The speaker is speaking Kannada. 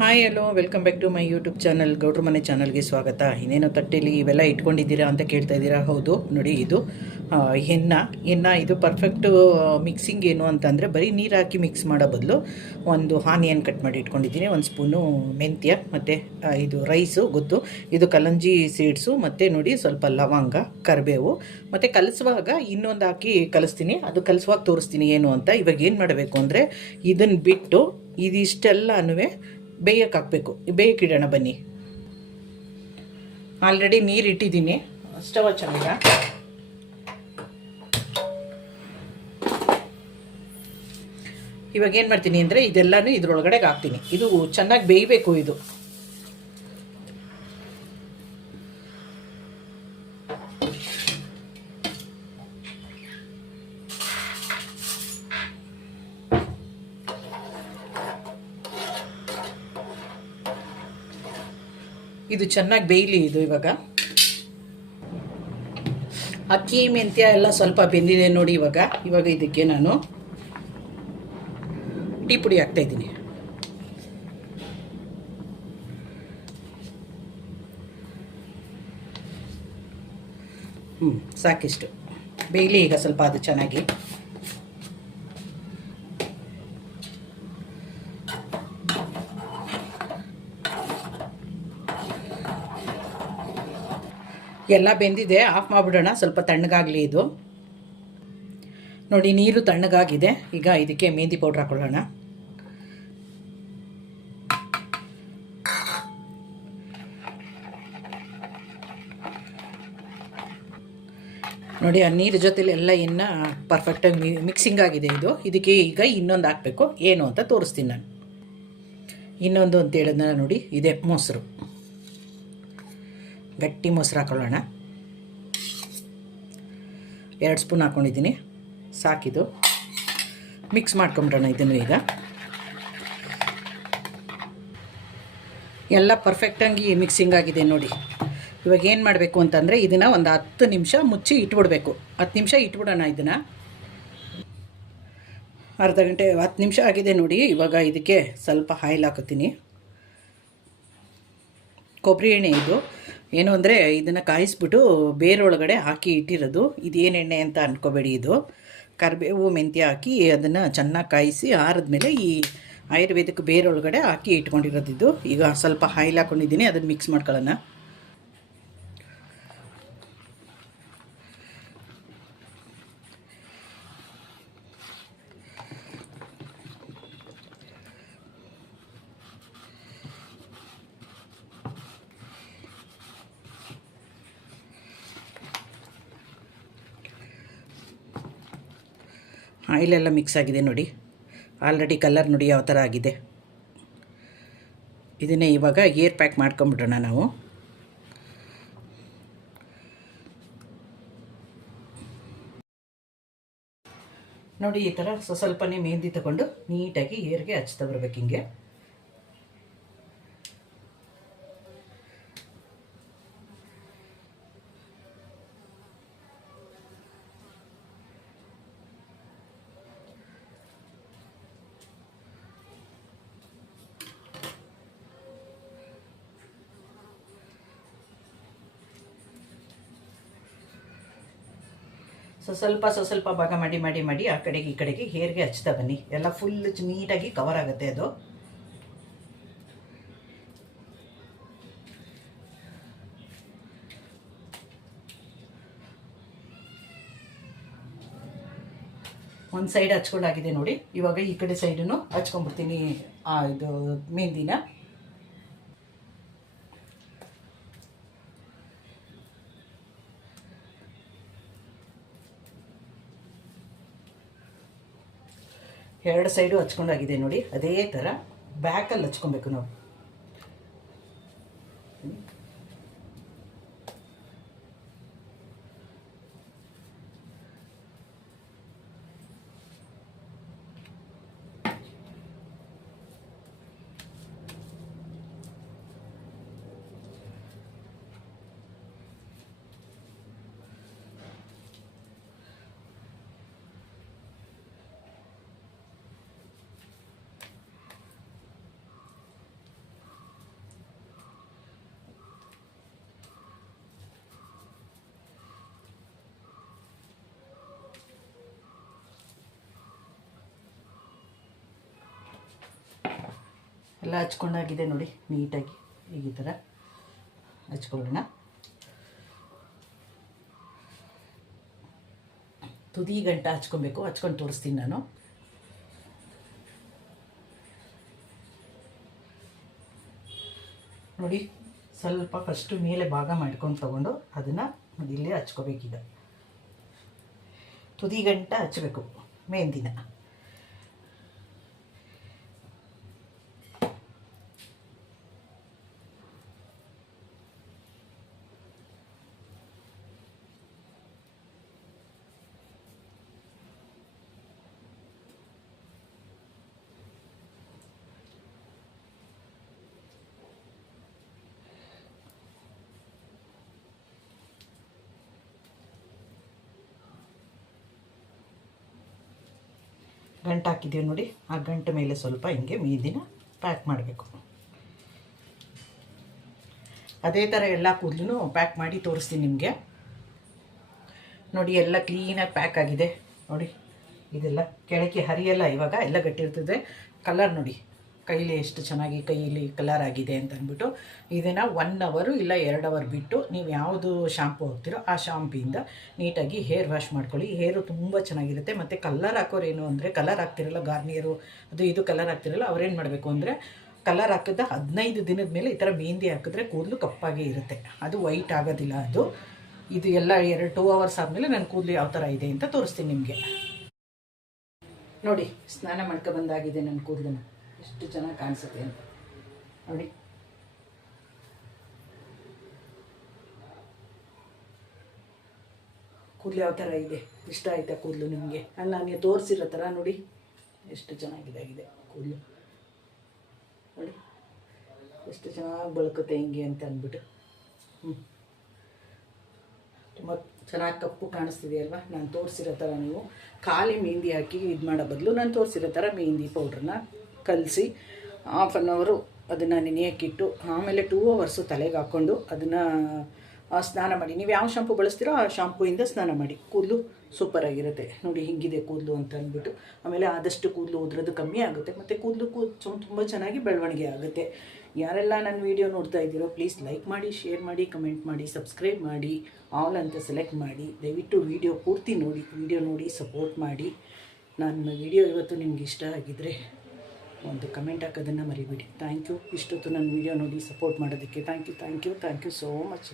Hi hello welcome back to my YouTube channel ಗೌಡ್ರ ಮನೆ ಚಾನಲ್ಗೆ ಸ್ವಾಗತ. ಇನ್ನೇನು ತಟ್ಟೆಲಿ ಇವೆಲ್ಲ ಇಟ್ಕೊಂಡಿದ್ದೀರಾ ಅಂತ ಕೇಳ್ತಾ ಇದ್ದೀರಾ. ಹೌದು ನೋಡಿ, ಇದು ಎನ್ನ ಇದು ಪರ್ಫೆಕ್ಟು ಮಿಕ್ಸಿಂಗ್ ಏನು ಅಂತಂದರೆ ಬರೀ ನೀರು ಹಾಕಿ ಮಿಕ್ಸ್ ಮಾಡೋ ಬದಲು ಒಂದು ಆನಿಯನ್ ಕಟ್ ಮಾಡಿ ಇಟ್ಕೊಂಡಿದ್ದೀನಿ, ಒಂದು ಸ್ಪೂನು ಮೆಂತ್ಯ ಮತ್ತು ಇದು ರೈಸು ಗೊತ್ತು, ಇದು ಕಲಂಜಿ ಸೀಡ್ಸು ಮತ್ತು ನೋಡಿ ಸ್ವಲ್ಪ ಲವಂಗ, ಕರಿಬೇವು ಮತ್ತು ಕಲಿಸುವಾಗ ಇನ್ನೊಂದು ಹಾಕಿ ಕಲಿಸ್ತೀನಿ. ಅದು ಕಲಿಸುವಾಗ ತೋರಿಸ್ತೀನಿ ಏನು ಅಂತ. ಇವಾಗ ಏನು ಮಾಡಬೇಕು ಅಂದರೆ ಇದನ್ನು ಬಿಟ್ಟು ಇದಿಷ್ಟೆಲ್ಲನೂ ಬೇಯಕ್ಕೆ ಹಾಕಬೇಕು. ಬೇಯಕ್ಕೆ ಇಡೋಣ ಬನ್ನಿ. ಆಲ್ರೆಡಿ ನೀರು ಇಟ್ಟಿದ್ದೀನಿ, ಸ್ಟವ್ ಹಚ್ಚೋಣ. ಇವಾಗ ಏನು ಮಾಡ್ತೀನಿ ಅಂದರೆ ಇದೆಲ್ಲನೂ ಇದ್ರೊಳಗಡೆ ಹಾಕ್ತೀನಿ. ಇದು ಚೆನ್ನಾಗಿ ಬೇಯಬೇಕು. ಇದು ಇದು ಚೆನ್ನಾಗಿ ಬೇಯಲಿ. ಇದು ಇವಾಗ ಅಕ್ಕಿ ಮೆಂತ್ಯ ಎಲ್ಲ ಸ್ವಲ್ಪ ಬೆಂದಿದೆ ನೋಡಿ. ಇವಾಗ ಇದಕ್ಕೆ ನಾನು ಟೀ ಪುಡಿ ಹಾಕ್ತಾಯಿದ್ದೀನಿ. ಸಾಕಿಷ್ಟು ಬೇಯಲಿ ಈಗ ಸ್ವಲ್ಪ ಅದು ಚೆನ್ನಾಗಿ. ಎಲ್ಲ ಬೆಂದಿದೆ, ಆಫ್ ಮಾಡಿಬಿಡೋಣ. ಸ್ವಲ್ಪ ತಣ್ಣಗಾಗಲಿ ಇದು. ನೋಡಿ, ನೀರು ತಣ್ಣಗಾಗಿದೆ. ಈಗ ಇದಕ್ಕೆ ಮೆಹಂದಿ ಪೌಡ್ರ್ ಹಾಕೊಳ್ಳೋಣ. ನೋಡಿ, ಆ ನೀರು ಜೊತೆಲಿ ಎಲ್ಲ ಇನ್ನು ಪರ್ಫೆಕ್ಟಾಗಿ ಮಿಕ್ಸಿಂಗ್ ಆಗಿದೆ. ಇದಕ್ಕೆ ಈಗ ಇನ್ನೊಂದು ಹಾಕಬೇಕು. ಏನು ಅಂತ ತೋರಿಸ್ತೀನಿ ನಾನು. ಇನ್ನೊಂದು ಅಂತ ಹೇಳಿದ್ನ ನೋಡಿ, ಇದೆ ಮೊಸರು. ಗಟ್ಟಿ ಮೊಸರು ಹಾಕೊಳ್ಳೋಣ. 2 ಸ್ಪೂನ್ ಹಾಕ್ಕೊಂಡಿದ್ದೀನಿ, ಸಾಕಿದು. ಮಿಕ್ಸ್ ಮಾಡ್ಕೊಂಬಿಡೋಣ ಇದನ್ನು. ಈಗ ಎಲ್ಲ ಪರ್ಫೆಕ್ಟಾಗಿ ಮಿಕ್ಸಿಂಗ್ ಆಗಿದೆ ನೋಡಿ. ಇವಾಗ ಏನು ಮಾಡಬೇಕು ಅಂತಂದರೆ ಇದನ್ನು ಒಂದು 10 ನಿಮಿಷ ಮುಚ್ಚಿ ಇಟ್ಬಿಡ್ಬೇಕು. 10 ನಿಮಿಷ ಇಟ್ಬಿಡೋಣ ಇದನ್ನು. ಅರ್ಧ ಗಂಟೆ 10 ನಿಮಿಷ ಆಗಿದೆ ನೋಡಿ. ಇವಾಗ ಇದಕ್ಕೆ ಸ್ವಲ್ಪ ಆಯಿಲ್ ಹಾಕೋತೀನಿ. ಕೊಬ್ಬರಿ ಎಣ್ಣೆ ಇದು. ಏನು ಅಂದರೆ ಇದನ್ನು ಕಾಯಿಸ್ಬಿಟ್ಟು ಬೇರೊಳಗಡೆ ಹಾಕಿ ಇಟ್ಟಿರೋದು. ಇದೇನು ಎಣ್ಣೆ ಅಂತ ಅಂದ್ಕೋಬೇಡಿ. ಇದು ಕರಿಬೇವು ಮೆಂತ್ಯ ಹಾಕಿ ಅದನ್ನು ಚೆನ್ನಾಗಿ ಕಾಯಿಸಿ ಆರಿದ್ಮೇಲೆ ಈ ಆಯುರ್ವೇದಿಕ್ ಬೇರೊಳಗಡೆ ಹಾಕಿ ಇಟ್ಕೊಂಡಿರೋದು ಇದು. ಈಗ ಸ್ವಲ್ಪ ಆಯಿಲ್ ಹಾಕ್ಕೊಂಡಿದ್ದೀನಿ, ಅದನ್ನು ಮಿಕ್ಸ್ ಮಾಡ್ಕೊಳ್ಳೋಣ. ಆಯಿಲೆಲ್ಲ ಮಿಕ್ಸ್ ಆಗಿದೆ ನೋಡಿ. ಆಲ್ರೆಡಿ ಕಲರ್ ನೋಡಿ ಯಾವ ಥರ ಆಗಿದೆ. ಇದನ್ನೇ ಇವಾಗ ಏರ್ ಪ್ಯಾಕ್ ಮಾಡ್ಕೊಂಬಿಡೋಣ ನಾವು. ನೋಡಿ, ಈ ಥರ ಸ್ವಲ್ಪನೇ ಮೆಹಂದಿ ತಗೊಂಡು ನೀಟಾಗಿ ಏರ್ಗೆ ಹಚ್ತಾ ಬರ್ಬೇಕು. ಹಿಂಗೆ ಸ್ವಲ್ಪ ಭಾಗ ಮಾಡಿ ಆ ಕಡೆಗೆ ಈ ಕಡೆಗೆ ಹೇರ್ಗೆ ಹಚ್ತಾ ಬನ್ನಿ. ಎಲ್ಲ ಫುಲ್ ನೀಟಾಗಿ ಕವರ್ ಆಗುತ್ತೆ ಅದು. ಒಂದು ಸೈಡ್ ಹಚ್ಕೊಂಡಾಗಿದೆ ನೋಡಿ. ಇವಾಗ ಈ ಕಡೆ ಸೈಡನ್ನು ಹಚ್ಕೊಂಡ್ಬಿಡ್ತೀನಿ ಇದು ಮೆಹಂದಿನ. ಎರಡು ಸೈಡು ಹಚ್ಕೊಂಡಾಗಿದೆ ನೋಡಿ. ಅದೇ ಥರ ಬ್ಯಾಕಲ್ಲಿ ಹಚ್ಕೊಬೇಕು ನಾವು. ಎಲ್ಲ ಹಚ್ಕೊಂಡಾಗಿದೆ ನೋಡಿ ನೀಟಾಗಿ. ಈಗ ಈ ಥರ ಹಚ್ಕೊಳ್ಳೋಣ. ತುದಿ ಗಂಟ ಹಚ್ಕೊಬೇಕು, ಹಚ್ಕೊಂಡು ತೋರಿಸ್ತೀನಿ ನಾನು. ನೋಡಿ ಸ್ವಲ್ಪ ಫಸ್ಟು ಮೇಲೆ ಭಾಗ ಮಾಡ್ಕೊಂಡು ತಗೊಂಡು ಅದನ್ನು ಇಲ್ಲೇ ಹಚ್ಕೋಬೇಕೀಗ. ತುದಿ ಗಂಟ ಹಚ್ಚಬೇಕು ಮೆಹಂದಿನ. ಗಂಟು ಹಾಕಿದ್ದೀವಿ ನೋಡಿ, ಆ ಗಂಟು ಮೇಲೆ ಸ್ವಲ್ಪ ಹಿಂಗೆ ಮೆಹಂದಿನ ಪ್ಯಾಕ್ ಮಾಡಬೇಕು. ಅದೇ ಥರ ಎಲ್ಲ ಕೂದಲು ಪ್ಯಾಕ್ ಮಾಡಿ ತೋರಿಸ್ತೀನಿ ನಿಮಗೆ. ನೋಡಿ ಎಲ್ಲ ಕ್ಲೀನಾಗಿ ಪ್ಯಾಕ್ ಆಗಿದೆ ನೋಡಿ. ಇದೆಲ್ಲ ಕೆಳಗೆ ಹರಿಯಲ್ಲ, ಇವಾಗ ಎಲ್ಲ ಗಟ್ಟಿರ್ತದೆ. ಕಲರ್ ನೋಡಿ ಕೈಲಿ ಎಷ್ಟು ಚೆನ್ನಾಗಿ ಕೈಯಲ್ಲಿ ಕಲರ್ ಆಗಿದೆ ಅಂತ ಅಂದ್ಬಿಟ್ಟು ಇದನ್ನು 1 ಅವರು ಇಲ್ಲ 2 ಅವರ್ ಬಿಟ್ಟು ನೀವು ಯಾವುದು ಶಾಂಪು ಹಾಕ್ತಿರೋ ಆ ಶಾಂಪಿಂದ ನೀಟಾಗಿ ಹೇರ್ ವಾಶ್ ಮಾಡ್ಕೊಳ್ಳಿ. ಹೇರು ತುಂಬ ಚೆನ್ನಾಗಿರುತ್ತೆ. ಮತ್ತು ಕಲರ್ ಹಾಕೋರೇನು ಅಂದರೆ, ಕಲರ್ ಹಾಕ್ತಿರಲ್ಲ ಗಾರ್ನಿಯರು ಅದು ಇದು ಕಲರ್ ಹಾಕ್ತಿರಲ್ಲ, ಅವ್ರೇನು ಮಾಡಬೇಕು ಅಂದರೆ ಕಲರ್ ಹಾಕಿದ 15 ದಿನದ ಮೇಲೆ ಈ ಥರ ಮೆಹಂದಿ ಹಾಕಿದ್ರೆ ಕೂದಲು ಕಪ್ಪಾಗಿ ಇರುತ್ತೆ, ಅದು ವೈಟ್ ಆಗೋದಿಲ್ಲ. ಅದು ಇದು ಎಲ್ಲ 2 ಅವರ್ಸ್ ಆದಮೇಲೆ ನನ್ನ ಕೂದಲು ಯಾವ ಥರ ಇದೆ ಅಂತ ತೋರಿಸ್ತೀನಿ ನಿಮಗೆ. ನೋಡಿ ಸ್ನಾನ ಮಾಡ್ಕೊಬಂದಾಗಿದೆ ನನ್ನ ಕೂದಲನ್ನು, ಎಷ್ಟು ಚೆನ್ನಾಗಿ ಕಾಣಿಸುತ್ತೆ ಅಂತ ನೋಡಿ. ಕೂದಲು ಯಾವ ಥರ ಇದೆ, ಇಷ್ಟ ಆಯ್ತಾ ಕೂದಲು ನಿಮಗೆ? ಅಲ್ಲ ನೀವು ತೋರಿಸಿರೋ ಥರ ನೋಡಿ ಎಷ್ಟು ಚೆನ್ನಾಗಿದೆ ಕೂದಲು ನೋಡಿ, ಎಷ್ಟು ಚೆನ್ನಾಗಿ ಬಳ್ಕುತ್ತೆ ಹಿಂಗೆ ಅಂತ ಅಂದ್ಬಿಟ್ಟು. ತುಂಬ ಚೆನ್ನಾಗಿ ಕಪ್ಪು ಕಾಣಿಸ್ತಿದೆ ಅಲ್ವಾ? ನಾನು ತೋರಿಸಿರೋ ಥರ ನೀವು ಖಾಲಿ ಮೆಹಂದಿ ಹಾಕಿ ಇದು ಮಾಡೋ ಬದಲು ನಾನು ತೋರಿಸಿರೋ ಥರ ಮೆಹಂದಿ ಪೌಡ್ರನ್ನ ಕಲಸಿ 1/2 ಅವರು ಅದನ್ನು ನೆನೆಯೋಕ್ಕಿಟ್ಟು ಆಮೇಲೆ 2 ಅವರ್ಸು ತಲೆಗೆ ಹಾಕ್ಕೊಂಡು ಅದನ್ನು ಸ್ನಾನ ಮಾಡಿ. ನೀವು ಯಾವ ಶಾಂಪು ಬಳಸ್ತೀರೋ ಆ ಶಾಂಪೂಯಿಂದ ಸ್ನಾನ ಮಾಡಿ, ಕೂದಲು ಸೂಪರಾಗಿರುತ್ತೆ. ನೋಡಿ ಹಿಂಗಿದೆ ಕೂದಲು ಅಂತ ಅಂದ್ಬಿಟ್ಟು. ಆಮೇಲೆ ಆದಷ್ಟು ಕೂದಲು ಉದ್ರೋದು ಕಮ್ಮಿ ಆಗುತ್ತೆ, ಮತ್ತು ಕೂದಲು ತುಂಬ ಚೆನ್ನಾಗಿ ಬೆಳವಣಿಗೆ ಆಗುತ್ತೆ. ಯಾರೆಲ್ಲ ನನ್ನ ವೀಡಿಯೋ ನೋಡ್ತಾ ಇದ್ದೀರೋ ಪ್ಲೀಸ್ ಲೈಕ್ ಮಾಡಿ, ಶೇರ್ ಮಾಡಿ, ಕಮೆಂಟ್ ಮಾಡಿ, ಸಬ್ಸ್ಕ್ರೈಬ್ ಮಾಡಿ, ಆಲ್ ಅಂತ ಸೆಲೆಕ್ಟ್ ಮಾಡಿ. ದಯವಿಟ್ಟು ವೀಡಿಯೋ ಪೂರ್ತಿ ನೋಡಿ, ವೀಡಿಯೋ ನೋಡಿ ಸಪೋರ್ಟ್ ಮಾಡಿ. ನನ್ನ ವೀಡಿಯೋ ಇವತ್ತು ನಿಮ್ಗೆ ಇಷ್ಟ ಆಗಿದ್ದರೆ ಒಂದು ಕಮೆಂಟ್ ಹಾಕೋದನ್ನು ಮರಿಬೇಡಿ. Thank you. ಇಷ್ಟೊತ್ತು ನನ್ನ ವೀಡಿಯೋ ನೋಡಿ ಸಪೋರ್ಟ್ ಮಾಡೋದಕ್ಕೆ ಥ್ಯಾಂಕ್ ಯು ಸೋ ಮಚ್.